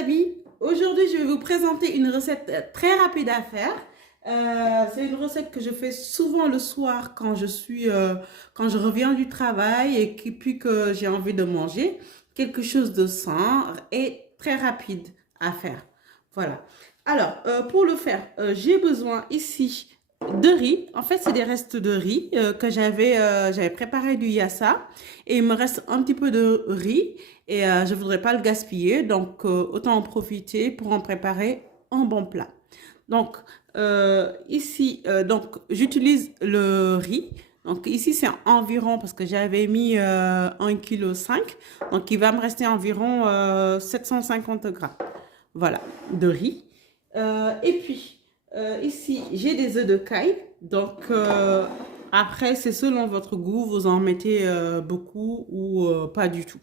amis, aujourd'hui je vais vous présenter une recette très rapide à faire. C'est une recette que je fais souvent le soir quand je reviens du travail puis que j'ai envie de manger. Quelque chose de sain et très rapide à faire. Voilà. Alors, pour le faire, j'ai besoin ici de riz. En fait, c'est des restes de riz que j'avais préparé du yassa. Et il me reste un petit peu de riz et je ne voudrais pas le gaspiller. Donc, autant en profiter pour en préparer un bon plat. Donc, ici, j'utilise le riz. Donc, ici, c'est environ, parce que j'avais mis 1,5 kg. Donc, il va me rester environ 750 grammes. Voilà, de riz. Et puis, ici, j'ai des œufs de caille. Donc, après, c'est selon votre goût. Vous en mettez beaucoup ou pas du tout,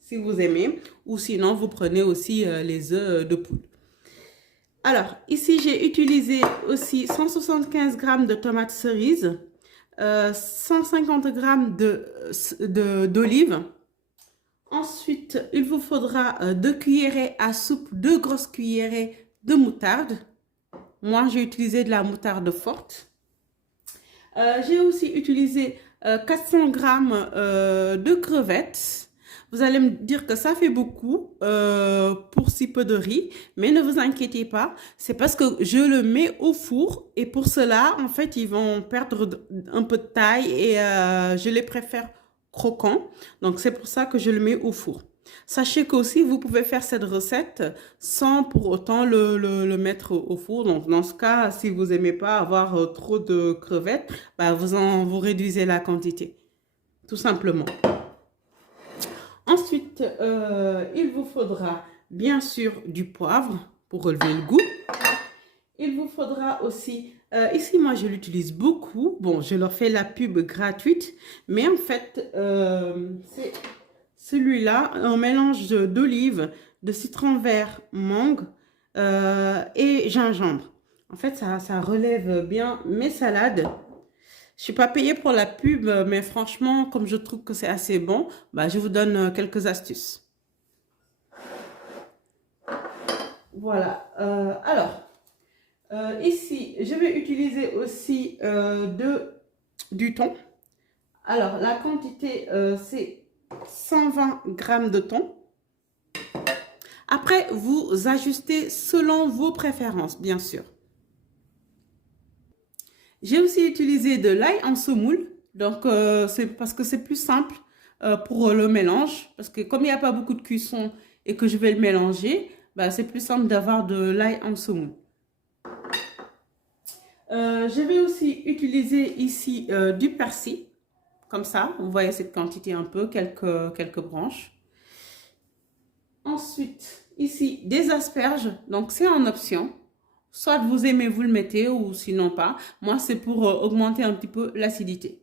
si vous aimez. Ou sinon, vous prenez aussi les œufs de poule. Alors, ici, j'ai utilisé aussi 175 grammes de tomates cerises, 150 grammes d'olives. Ensuite, il vous faudra 2 cuillerées à soupe, 2 grosses cuillerées de moutarde. Moi, j'ai utilisé de la moutarde forte. J'ai aussi utilisé 400 grammes de crevettes. Vous allez me dire que ça fait beaucoup pour si peu de riz, mais ne vous inquiétez pas, c'est parce que je le mets au four et pour cela, en fait, ils vont perdre un peu de taille et je les préfère croquants. Donc, c'est pour ça que je le mets au four. Sachez qu'aussi, vous pouvez faire cette recette sans pour autant le mettre au four. Donc, dans ce cas, si vous n'aimez pas avoir trop de crevettes, bah, vous réduisez la quantité, tout simplement. Ensuite, il vous faudra bien sûr du poivre pour relever le goût. Il vous faudra aussi, ici moi je l'utilise beaucoup, bon je leur fais la pub gratuite, mais en fait c'est celui-là, un mélange d'olive, de citron vert, mangue et gingembre. En fait ça relève bien mes salades. Je ne suis pas payée pour la pub, mais franchement, comme je trouve que c'est assez bon, bah, je vous donne quelques astuces. Voilà. Ici, je vais utiliser aussi du thon. Alors, la quantité, c'est 120 grammes de thon. Après, vous ajustez selon vos préférences, bien sûr. J'ai aussi utilisé de l'ail en semoule, donc c'est parce que c'est plus simple pour le mélange, parce que comme il n'y a pas beaucoup de cuisson et que je vais le mélanger, bah, c'est plus simple d'avoir de l'ail en semoule. Je vais aussi utiliser ici du persil, comme ça, vous voyez cette quantité un peu, quelques branches. Ensuite, ici, des asperges, donc c'est en option. Soit vous aimez, vous le mettez ou sinon pas. Moi, c'est pour augmenter un petit peu l'acidité.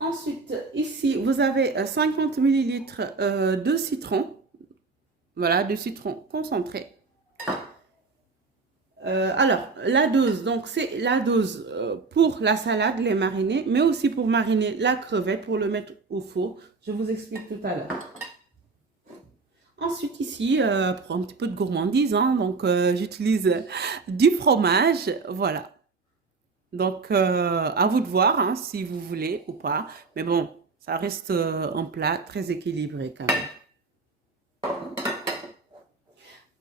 Ensuite, ici, vous avez 50 ml de citron. Voilà, de citron concentré. Alors, la dose, donc c'est la dose pour la salade, les mariner, mais aussi pour mariner la crevette, pour le mettre au four. Je vous explique tout à l'heure. Ensuite ici, pour un petit peu de gourmandise, hein, donc j'utilise du fromage, voilà. Donc à vous de voir hein, si vous voulez ou pas, mais bon, ça reste un plat très équilibré quand même.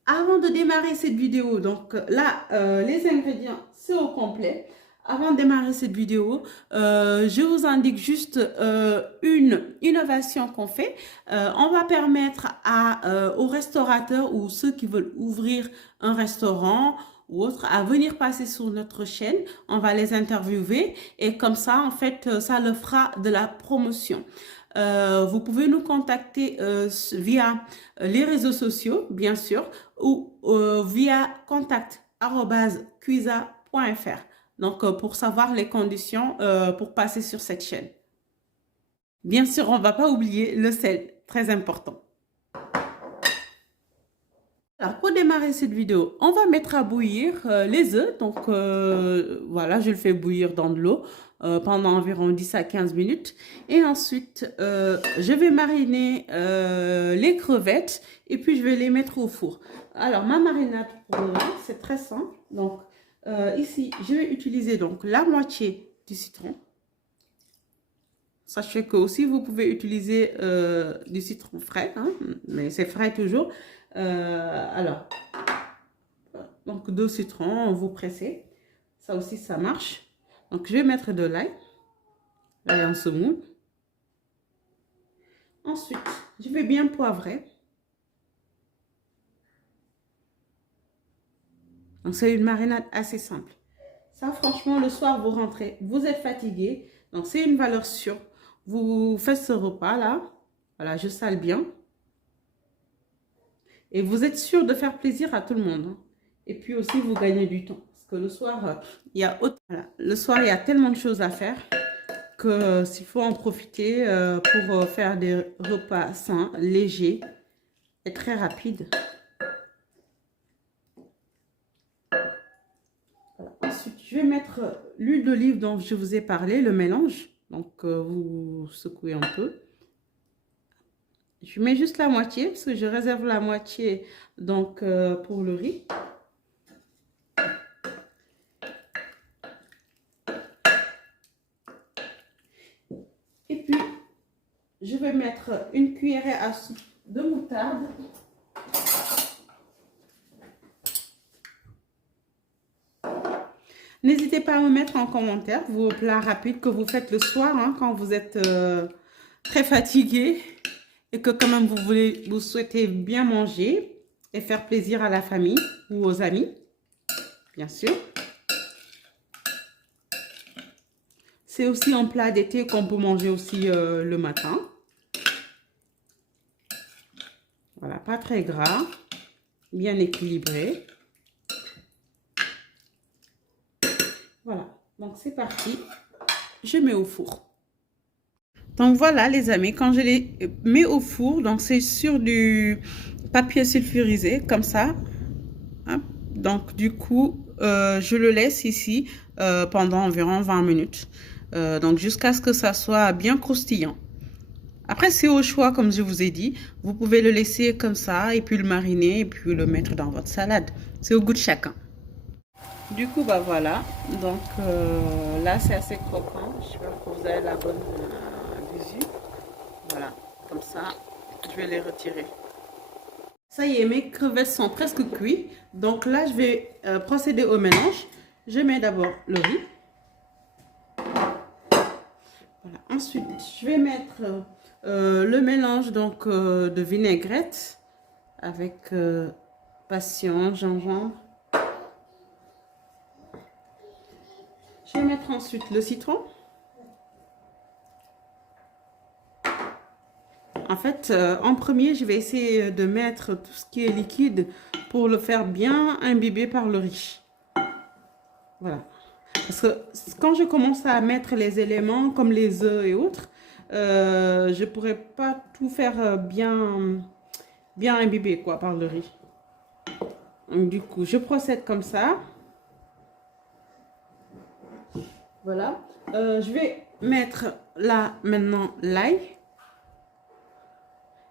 Avant de démarrer cette vidéo, donc là, les ingrédients, c'est au complet. Avant de démarrer cette vidéo, je vous indique juste une innovation qu'on fait. On va permettre aux restaurateurs ou ceux qui veulent ouvrir un restaurant ou autre à venir passer sur notre chaîne. On va les interviewer et comme ça, en fait, ça leur fera de la promotion. Vous pouvez nous contacter via les réseaux sociaux, bien sûr, ou via contact@cuisa.fr. Donc, pour savoir les conditions pour passer sur cette chaîne. Bien sûr, on ne va pas oublier le sel, très important. Alors, pour démarrer cette vidéo, on va mettre à bouillir les œufs. Donc, voilà, je le fais bouillir dans de l'eau pendant environ 10 à 15 minutes. Et ensuite, je vais mariner les crevettes et puis je vais les mettre au four. Alors, ma marinade pour le riz, c'est très simple. Donc, ici, je vais utiliser donc la moitié du citron. Sachez que aussi, vous pouvez utiliser du citron frais, hein, mais c'est frais toujours. Alors, donc 2 citrons, vous pressez. Ça aussi, ça marche. Donc, je vais mettre de l'ail. L'ail en semoule. Ensuite, je vais bien poivrer. Donc, c'est une marinade assez simple. Ça, franchement, le soir, vous rentrez, vous êtes fatigué. Donc, c'est une valeur sûre. Vous faites ce repas-là. Voilà, je sale bien. Et vous êtes sûr de faire plaisir à tout le monde. Hein. Et puis aussi, vous gagnez du temps. Parce que le soir, voilà. Le soir, il y a tellement de choses à faire que s'il faut en profiter pour faire des repas sains, légers et très rapides. Voilà. Ensuite, je vais mettre l'huile d'olive dont je vous ai parlé, le mélange. Donc, vous secouez un peu. Je mets juste la moitié parce que je réserve la moitié donc pour le riz. Et puis, je vais mettre une cuillerée à soupe de moutarde. N'hésitez pas à me mettre en commentaire vos plats rapides que vous faites le soir hein, quand vous êtes très fatigué et que quand même vous souhaitez bien manger et faire plaisir à la famille ou aux amis, bien sûr. C'est aussi un plat d'été qu'on peut manger aussi le matin. Voilà, pas très gras, bien équilibré. Voilà, donc c'est parti. Je mets au four. Donc voilà les amis, quand je les mets au four, donc c'est sur du papier sulfurisé comme ça. Hein. Donc du coup, je le laisse ici pendant environ 20 minutes. Donc jusqu'à ce que ça soit bien croustillant. Après, c'est au choix, comme je vous ai dit. Vous pouvez le laisser comme ça et puis le mariner et puis le mettre dans votre salade. C'est au goût de chacun. Du coup, bah voilà. Donc là, c'est assez croquant. J'espère que vous avez la bonne visu. Voilà, comme ça, je vais les retirer. Ça y est, mes crevettes sont presque cuites. Donc là, je vais procéder au mélange. Je mets d'abord le riz. Voilà. Ensuite, je vais mettre le mélange donc, de vinaigrette avec passion, gingembre. Je vais mettre ensuite le citron. En fait, en premier, je vais essayer de mettre tout ce qui est liquide pour le faire bien imbiber par le riz. Voilà. Parce que quand je commence à mettre les éléments comme les œufs et autres, je ne pourrais pas tout faire bien imbibé quoi, par le riz. Donc, du coup, je procède comme ça. Voilà. Je vais mettre là maintenant l'ail.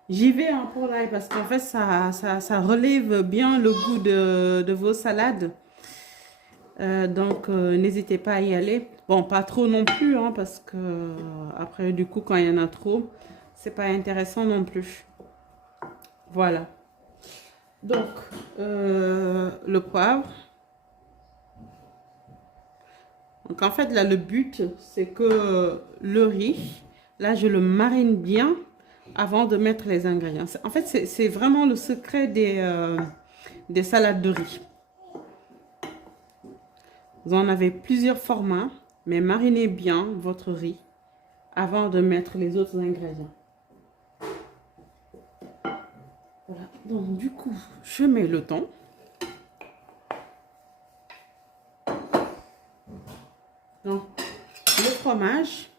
J'y vais hein, pour l'ail parce qu'en fait, ça relève bien le goût de vos salades. Donc, n'hésitez pas à y aller. Bon, pas trop non plus, hein, parce que après, du coup, quand il y en a trop, c'est pas intéressant non plus. Voilà. Donc, le poivre. Donc, en fait, là, le but, c'est que le riz, là, je le marine bien avant de mettre les ingrédients. En fait, c'est vraiment le secret des salades de riz. Vous en avez plusieurs formats, mais marinez bien votre riz avant de mettre les autres ingrédients. Voilà, donc du coup, je mets le thon. Donc, le fromage.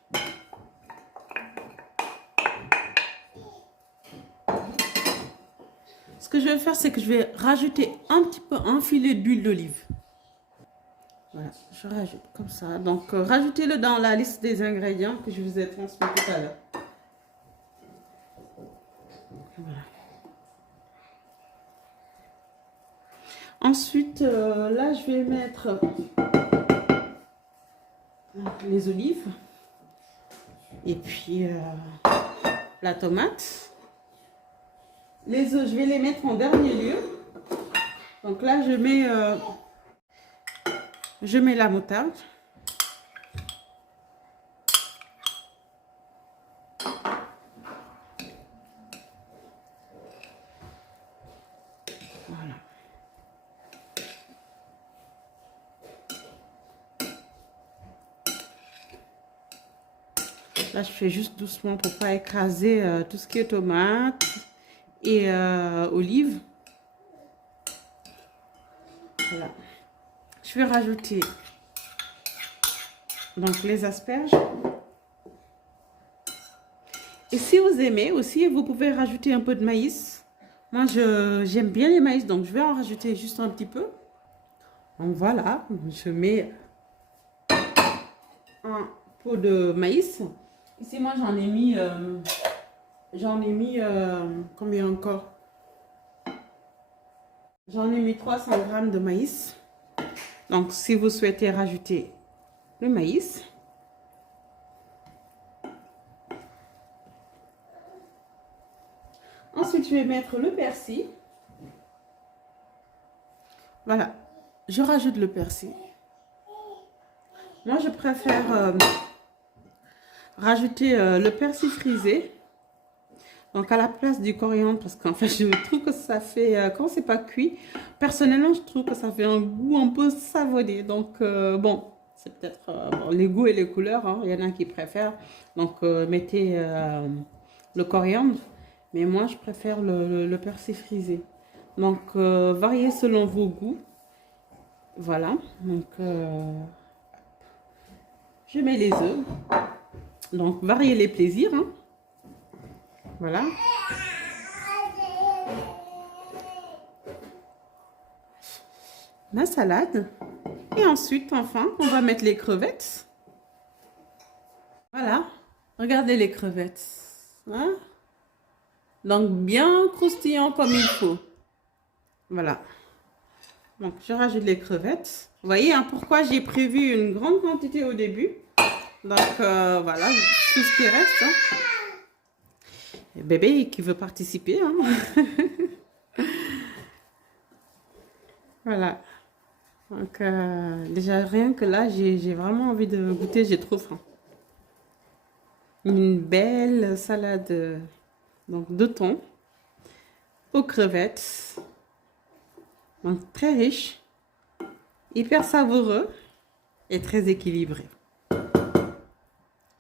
Ce que je vais faire, c'est que je vais rajouter un petit peu un filet d'huile d'olive. Voilà, je rajoute comme ça. Donc, rajoutez-le dans la liste des ingrédients que je vous ai transmis tout à l'heure. Voilà. Ensuite, là, je vais mettre les olives. Et puis, la tomate. Les œufs, je vais les mettre en dernier lieu. Donc là, je mets la moutarde. Voilà. Là, je fais juste doucement pour ne pas écraser tout ce qui est tomate et olive. Voilà. Je vais rajouter donc les asperges. Et si vous aimez aussi, vous pouvez rajouter un peu de maïs. Moi, j'aime bien les maïs, donc je vais en rajouter juste un petit peu. Donc voilà, je mets un pot de maïs. Ici, moi, j'en ai mis combien encore? J'en ai mis 300 g de maïs. Donc, si vous souhaitez rajouter le maïs. Ensuite, je vais mettre le persil. Voilà, je rajoute le persil. Moi, je préfère rajouter le persil frisé. Donc, à la place du coriandre, parce qu'en fait, je trouve que ça fait, quand c'est pas cuit, personnellement, je trouve que ça fait un goût un peu savonné. Donc, bon, c'est peut-être les goûts et les couleurs, hein. Il y en a qui préfèrent. Donc, mettez le coriandre. Mais moi, je préfère le persil frisé. Donc, variez selon vos goûts. Voilà. Donc, je mets les œufs. Donc, variez les plaisirs, hein. Voilà. La salade. Et ensuite, enfin, on va mettre les crevettes. Voilà. Regardez les crevettes. Hein? Donc, bien croustillant comme il faut. Voilà. Donc, je rajoute les crevettes. Vous voyez, hein, pourquoi j'ai prévu une grande quantité au début. Donc, voilà, tout ce qui reste. Hein. Bébé qui veut participer. Hein. Voilà. Donc, déjà, rien que là, j'ai vraiment envie de goûter. J'ai trop faim. Une belle salade donc, de thon aux crevettes. Donc, très riche, hyper savoureux et très équilibré.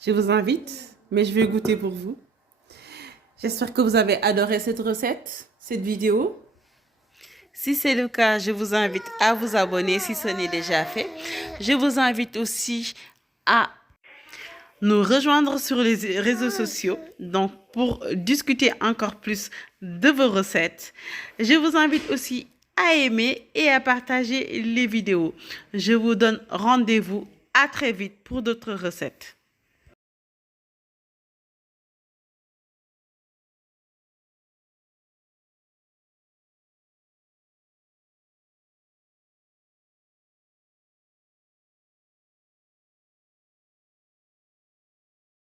Je vous invite, mais je vais goûter pour vous. J'espère que vous avez adoré cette recette, cette vidéo. Si c'est le cas, je vous invite à vous abonner si ce n'est déjà fait. Je vous invite aussi à nous rejoindre sur les réseaux sociaux. Donc, pour discuter encore plus de vos recettes, je vous invite aussi à aimer et à partager les vidéos. Je vous donne rendez-vous à très vite pour d'autres recettes.